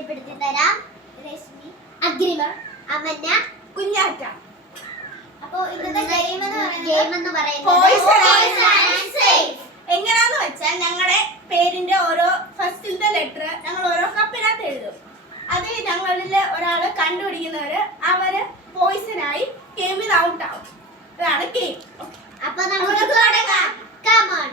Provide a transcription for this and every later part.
പരിചയപ്പെടുത്തി തരാം. രശ്മി, അഗ്രിമ, അമന്യ, കുഞ്ഞാറ്റ. അപ്പോ ഇന്നത്തെ ഗെയിം എന്ന് പറയുന്നത് എങ്ങനെയാന്ന് വെച്ചാൽ ഞങ്ങളുടെ പേരിന്റെ ഓരോ ഫസ്റ്റിലത്തെ ലെറ്റർ ഞങ്ങൾ ഓരോ കപ്പിനകത്ത് എഴുതും. അത് ഞങ്ങളിൽ ഒരാള് കണ്ടുപിടിക്കുന്നവര് അവര് പോയിസനായി ഗെയിമിൽ ഔട്ട് ആവും. അതാണ് ഗെയിം. അപ്പൊ നമുക്ക് തുടങ്ങാം. Come on.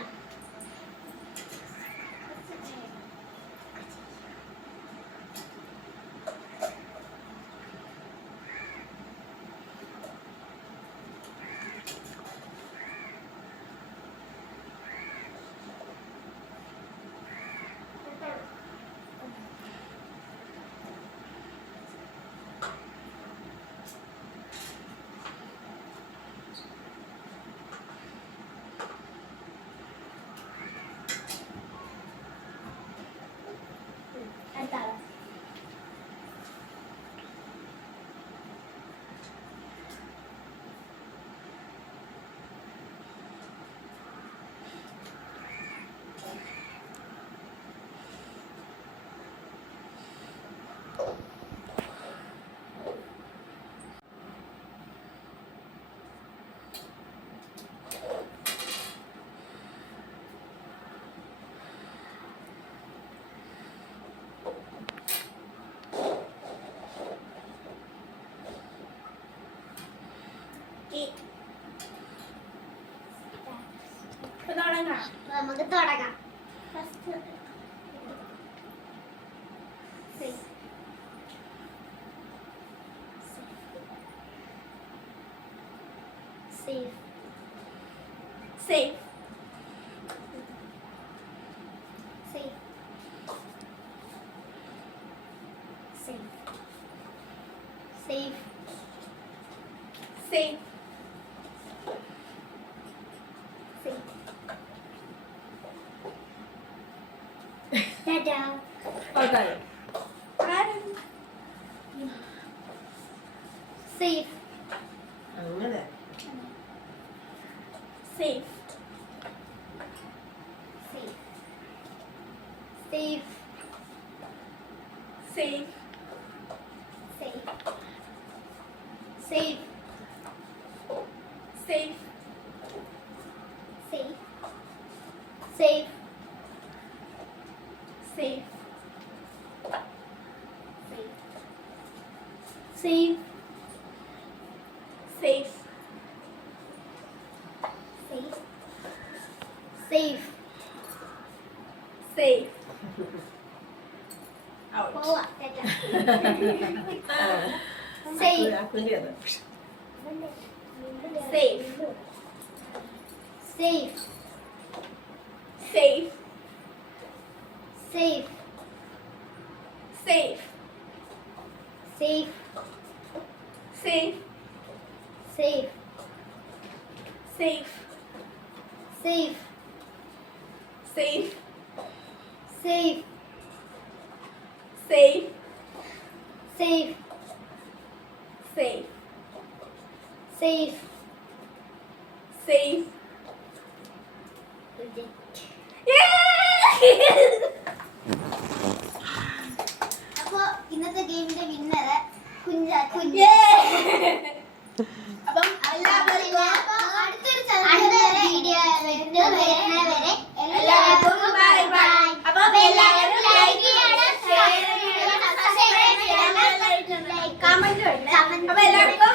നമുക്ക് തുടങ്ങാം. Safe. Safe. Safe. Safe. Safe. Safe. Ta-da. Okay. Safe. അങ്ങനെ. Safe. Safe. Safe. Safe. Safe. Safe. Safe. Safe. Safe. Safe. Safe. Safe. Safe. Safe. Safe. Out. Poa, ta-da. Safe. Safe. Safe. Safe. Safe. Safe. Safe. Safe. Safe. Safe. Safe. Safe. Safe. Safe. Safe. Safe. Safe. Safe. അപ്പൊ ഇന്നത്തെ ഗെയിമിന്റെ winner കുഞ്ഞ. അപ്പം അടുത്ത video വരുന്നവരെ എല്ലാവർക്കും bye bye. അപ്പം എല്ലാവരും ലൈക്ക് ചെയ്യണം, ഷെയർ ചെയ്യണം, സബ്സ്ക്രൈബ് ചെയ്യണം, കമന്റ് ഇടണം. അപ്പം എല്ലാവർക്കും